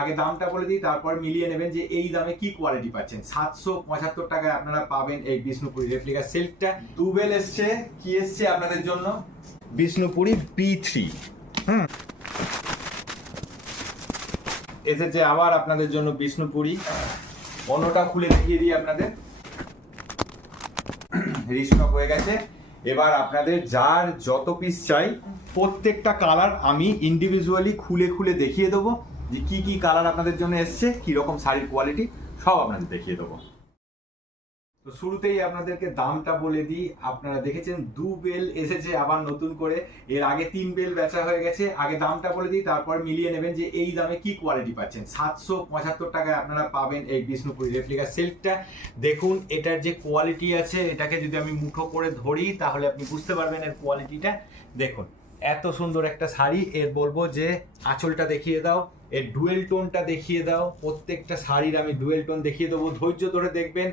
আগে দামটা বলে দিই, তারপর মিলিয়ে নেবেন যে এই দামে কি কোয়ালিটি পাচ্ছেন। 775 টাকায় আপনারা পাবেন এই বিষ্ণুপুরি রেপ্লিকা সিল্কটা। দুবেল এসছে, কি এসছে আপনাদের জন্য? বিষ্ণুপুরি B3 এসেছে আবার আপনাদের জন্য বিষ্ণুপুরি। অন্যটা খুলে দেখিয়ে দিই আপনাদের। রিস্টক হয়ে গেছে। এবার আপনাদের যার যত পিস চাই প্রত্যেকটা কালার আমি ইন্ডিভিজুয়ালি খুলে খুলে দেখিয়ে দেবো যে কি কি কালার আপনাদের জন্য এসছে, কি রকম শাড়ির কোয়ালিটি সব আপনাদের দেখিয়ে দেবো। তো শুরুতেই আপনাদেরকে দামটা বলে দিই। আপনারা দেখেছেন দু বেল এসেছে আবার নতুন করে, এর আগে 3 বেল বেচা হয়ে গেছে। আগে দামটা বলে দিই, তারপর মিলিয়ে নেবেন যে এই দামে কি কোয়ালিটি পাচ্ছেন। 775 টাকায় আপনারা পাবেন এই বিষ্ণুপুরি রেপ্লিকা সিল্কটা। দেখুন এটার যে কোয়ালিটি আছে, এটাকে যদি আমি মুঠো করে ধরি তাহলে আপনি বুঝতে পারবেন এর কোয়ালিটিটা। দেখুন এত সুন্দর একটা শাড়ি। এর বলবো যে আঁচলটা দেখিয়ে দাও, এর ডুয়েল টোনটা দেখিয়ে দাও। প্রত্যেকটা শাড়ির আমি ডুয়েল টোন দেখিয়ে দেবো, ধৈর্য ধরে দেখবেন।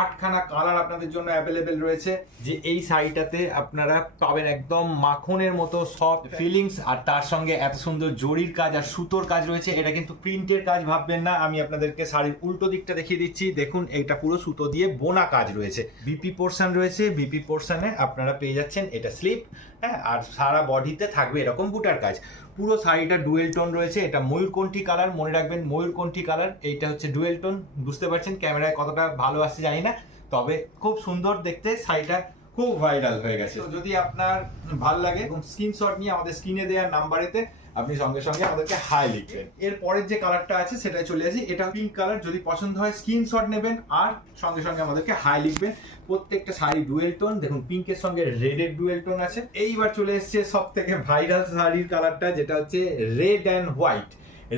8খানা কালার আপনাদের জন্য অ্যাভেলেবেল রয়েছে। যে এই শাড়িটাতে আপনারা পাবেন একদম মাখনের মতো সফট ফিলিংস, আর তার সঙ্গে এত সুন্দর জরির কাজ আর সুতোর কাজ রয়েছে। এটা কিন্তু প্রিন্টের কাজ ভাববেন না। আমি আপনাদেরকে শাড়ির উল্টো দিকটা দেখিয়ে দিচ্ছি। দেখুন এইটা পুরো সুতো দিয়ে বোনা কাজ রয়েছে। বিপি পোর্শন রয়েছে, বিপি পোর্শনে আপনারা পেয়ে যাচ্ছেন এটা স্লিপ, হ্যাঁ, আর সারা বডিতে থাকবে এরকম বুটার কাজ। পুরো শাড়িটা ডুয়েল টোন রয়েছে। এটা ময়ূরকণ্ঠী কালার, মনে রাখবেন ময়ূরকণ্ঠী কালার। এইটা হচ্ছে ডুয়েল টোন। বুঝতে পারছেন ক্যামেরায় কতটা ভালো আসছে জানি না, তবে খুব সুন্দর দেখতে। শাড়িটা খুব ভাইরাল হয়ে গেছে। তো যদি আপনার ভালো লাগে এবং স্ক্রিনশট নিয়ে আমাদের স্ক্রিনে দেওয়ার নাম্বারেতে আপনি সঙ্গে সঙ্গে আমাদেরকে হাই লিখবেন। এর পরের যে কালারটা আছে সেটাই চলে আসি। এটা পিঙ্ক কালার। যদি পছন্দ হয় স্ক্রিনশট নেবেন আর সঙ্গে সঙ্গে আমাদেরকে হাই লিখবেন। প্রত্যেকটা শাড়ি ডুয়েল টোন। দেখুন পিঙ্কের সঙ্গে রেডের ডুয়েল টোন আছে। এইবার চলে এসছে সব থেকে ভাইরাল শাড়ির কালারটা, যেটা হচ্ছে red and white.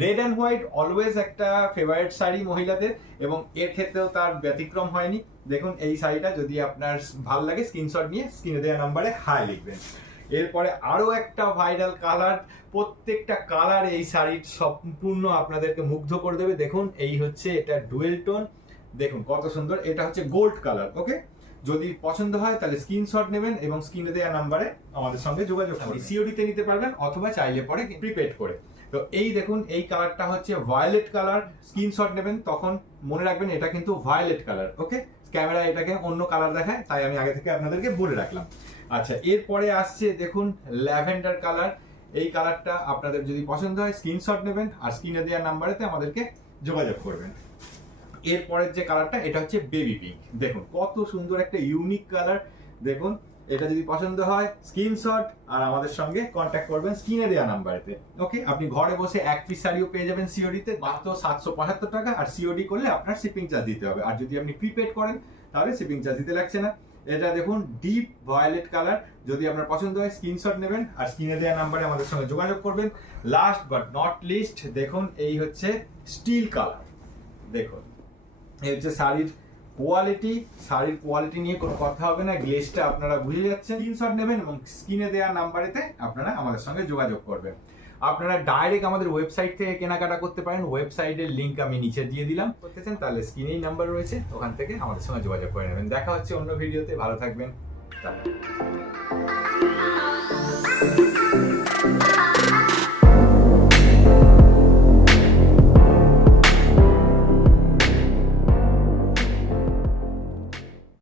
Red and white always একটা ফেভারিট শাড়ি মহিলাদের, এবং এর ক্ষেত্রেও তার ব্যতিক্রম হয়নি। দেখুন এই শাড়িটা যদি আপনার ভালো লাগে স্ক্রিনশট নিয়ে স্ক্রিনে দেওয়া নাম্বারে হাই লিখবেন। এরপরে আরো একটা ভাইরাল কালার। প্রত্যেকটা কালার এই শাড়ির সম্পূর্ণ আপনাদেরকে মুগ্ধ করে দেবে। দেখুন এই হচ্ছে এটা ডুয়েল টোন। দেখুন কত সুন্দর। এটা হচ্ছে গোল্ড কালার। ওকে, যদি পছন্দ হয় তাহলে স্ক্রিনশট নেবেন এবং স্ক্রিনে দেওয়া নাম্বারে আমাদের সঙ্গে যোগাযোগ করবেন। সিওডিতে নিতে পারবেন অথবা চাইলে পরে প্রিপেড করে। তো এই দেখুন এই কালারটা হচ্ছে ভায়োলেট কালার। স্ক্রিনশট নেবেন, তখন মনে রাখবেন এটা কিন্তু ভায়োলেট কালার। ওকে, ক্যামেরা এটাকে অন্য কালার দেখায়, তাই আমি আগে থেকে আপনাদেরকে বলে রাখলাম। আচ্ছা, এরপরে আসছে দেখুন ল্যাভেন্ডার কালার। এই কালারটা আপনাদের যদি পছন্দ হয় স্ক্রিনশট নেবেন আর স্ক্রিনে দেওয়া নাম্বারেতে আমাদেরকে যোগাযোগ করবেন। এরপরের যে কালারটা এটা হচ্ছে বেবি পিঙ্ক। দেখুন কত সুন্দর একটা ইউনিক কালার। দেখুন এটা যদি পছন্দ হয় স্ক্রিনশট আর আমাদের সঙ্গে কন্ট্যাক্ট করবেন স্ক্রিনে দেওয়া নাম্বারেতে। ওকে, আপনি ঘরে বসে এক পিস শাড়িও পেয়ে যাবেন সিওডিতে, মাত্র 775 টাকা। আর সিওডি করলে আপনার শিপিং চার্জ দিতে হবে, আর যদি আপনি প্রিপেড করেন তাহলে শিপিং চার্জ দিতে লাগছে না। এটা দেখুন ডিপ ভায়োলেট কালার। যদি আপনার পছন্দ হয় স্ক্রিনশট নেবেন আর স্ক্রিনে দেওয়া নাম্বারে আমাদের সঙ্গে যোগাযোগ করবেন। লাস্ট বাট নট লিস্ট দেখুন এই হচ্ছে স্টিল কালার। দেখুন এই হচ্ছে শাড়ির কোয়ালিটি। শাড়ির কোয়ালিটি নিয়ে কোনো কথা হবে না, গ্লেজটা আপনারা বুঝে যাচ্ছেন। স্ক্রিনশট নেবেন এবং স্ক্রিনে দেওয়া নাম্বারেতে আপনারা আমাদের সঙ্গে যোগাযোগ করবেন। আপনারা ডাইরেক্ট আমাদের ওয়েবসাইট থেকে কেনাকাটা করতে পারেন। ওয়েবসাইটের লিংক আমি নিচে দিয়ে দিলাম, করতে চান তাহলে স্ক্রিনেই নাম্বার রয়েছে, ওখান থেকে আমাদের সঙ্গে যোগাযোগ করে নেবেন। দেখা হচ্ছে অন্য ভিডিওতে। ভালো থাকবেন।